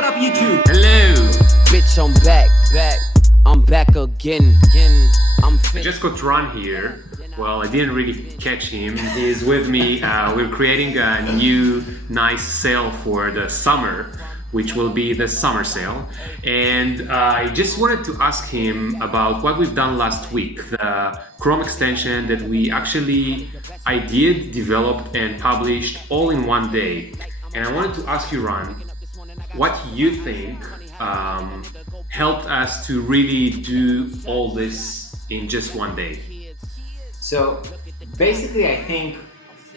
What up, YouTube? Hello. Bitch, I'm back again. I just got Ron here. Well, I didn't really catch him. He's with me. We're creating a new nice sale for the summer, which will be the summer sale. And I just wanted to ask him about what we've done last week, the Chrome extension that we actually ideated, developed, and published all in one day. And I wanted to ask you, Ron, what you think helped us to really do all this in just one day? So basically, I think,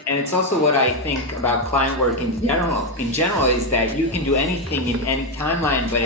and it's also what I think about client work in general is that you can do anything in any timeline, but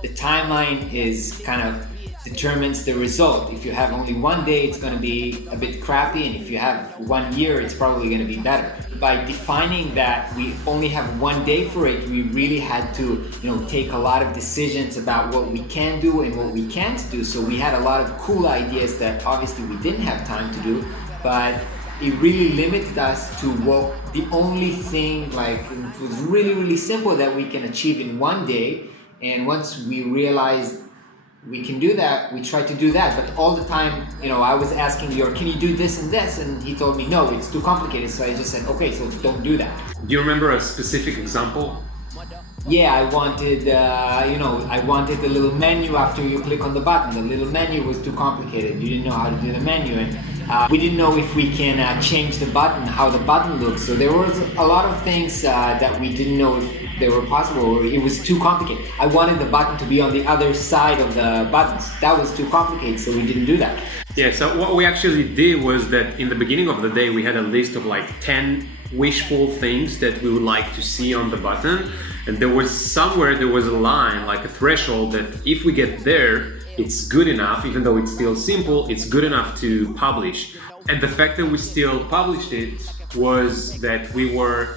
the timeline is kind of determines the result. If you have only one day, it's going to be a bit crappy, and if you have 1 year, it's probably going to be better. By defining that we only have one day for it, we really had to, take a lot of decisions about what we can do and what we can't do. So we had a lot of cool ideas that obviously we didn't have time to do, but it really limited us to what the only thing, it was really, really simple that we can achieve in one day. And once we realized we can do that, we try to do that. But all the time, I was asking Lior, can you do this and this? And he told me, no, it's too complicated. So I just said, okay, so don't do that. Do you remember a specific example? Yeah, I wanted the little menu after you click on the button. The little menu was too complicated. You didn't know how to do the menu. And we didn't know if we can change the button, how the button looks. So there was a lot of things that we didn't know if they were possible, or it was too complicated. I wanted the button to be on the other side of the buttons. That was too complicated, so we didn't do that. Yeah, so what we actually did was that in the beginning of the day, we had a list of 10 wishful things that we would like to see on the button. And there was a line, like a threshold, that if we get there, it's good enough, even though it's still simple, it's good enough to publish. And the fact that we still published it was that we were,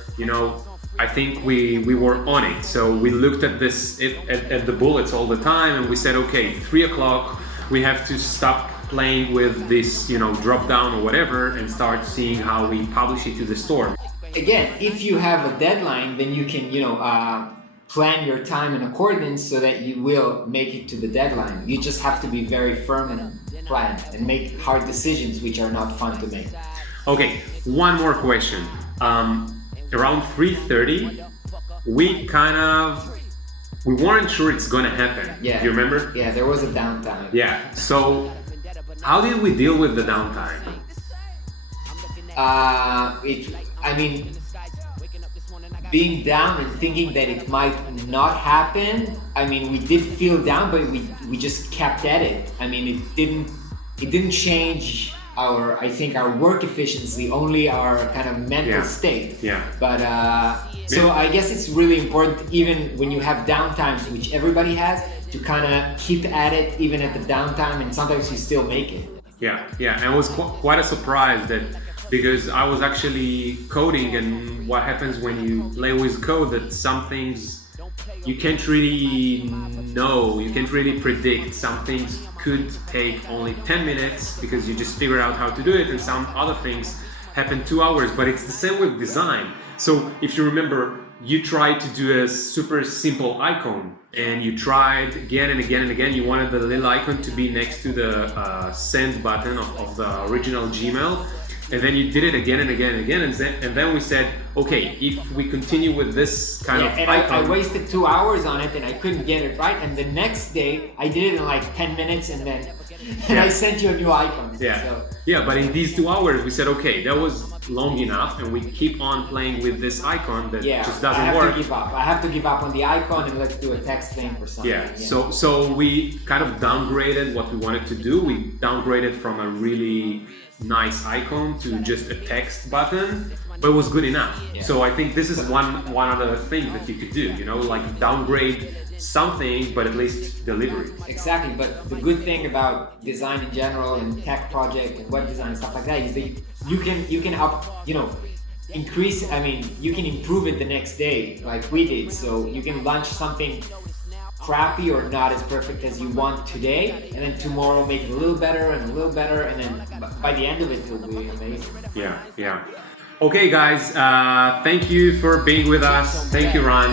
I think we were on it. So we looked at at the bullets all the time, and we said, okay, 3 o'clock, we have to stop playing with this, drop down or whatever, and start seeing how we publish it to the store. Again, if you have a deadline, then you can, plan your time in accordance so that you will make it to the deadline. You just have to be very firm and plan and make hard decisions, which are not fun to make. Okay, one more question. Around 3:30, we weren't sure it's gonna happen. Yeah. Do you remember? Yeah, there was a downtime. Yeah. So how did we deal with the downtime? Being down and thinking that it might not happen, we did feel down, but we just kept at it. It didn't change our work efficiency, only our kind of mental state. Yeah. But so I guess it's really important, even when you have downtimes, which everybody has, to kind of keep at it even at the downtime, and sometimes you still make it. Yeah. And it was quite a surprise because I was actually coding, and what happens when you play with code, that some things you can't really know, you can't really predict. Some things could take only 10 minutes because you just figure out how to do it, and some other things happen 2 hours. But it's the same with design. So if you remember, you tried to do a super simple icon, and you tried again and again and again. You wanted the little icon to be next to the send button of the original Gmail. And then you did it again and again and again, and then we said, okay, if we continue with this kind of icon... I wasted 2 hours on it, and I couldn't get it right. And the next day, I did it in 10 minutes, and I sent you a new icon. Yeah. So. Yeah, but in these 2 hours, we said, okay, that was long enough, and we keep on playing with this icon that just doesn't work. I have to give up on the icon, and let's do a text thing or something. Yeah. So we kind of downgraded what we wanted to do. We downgraded from a really nice icon to just a text button, but it was good enough. Yeah. So I think this is one other thing that you could do, downgrade something, but at least deliver it. Exactly, but the good thing about design in general and tech project and web design and stuff like that is that you can increase, you can improve it the next day like we did. So you can launch something crappy or not as perfect as you want today, and then tomorrow make it a little better, and then by the end of it will be amazing. Yeah. Okay, guys, thank you for being with us. Thank you, Ron.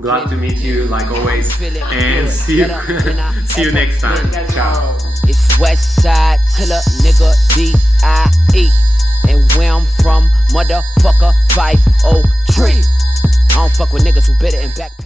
Glad to meet you, like always. And see you next time. Ciao. It's West Side till a nigga D.I.E. And where I'm from, motherfucker 503. I don't fuck with niggas who bitter and backpack.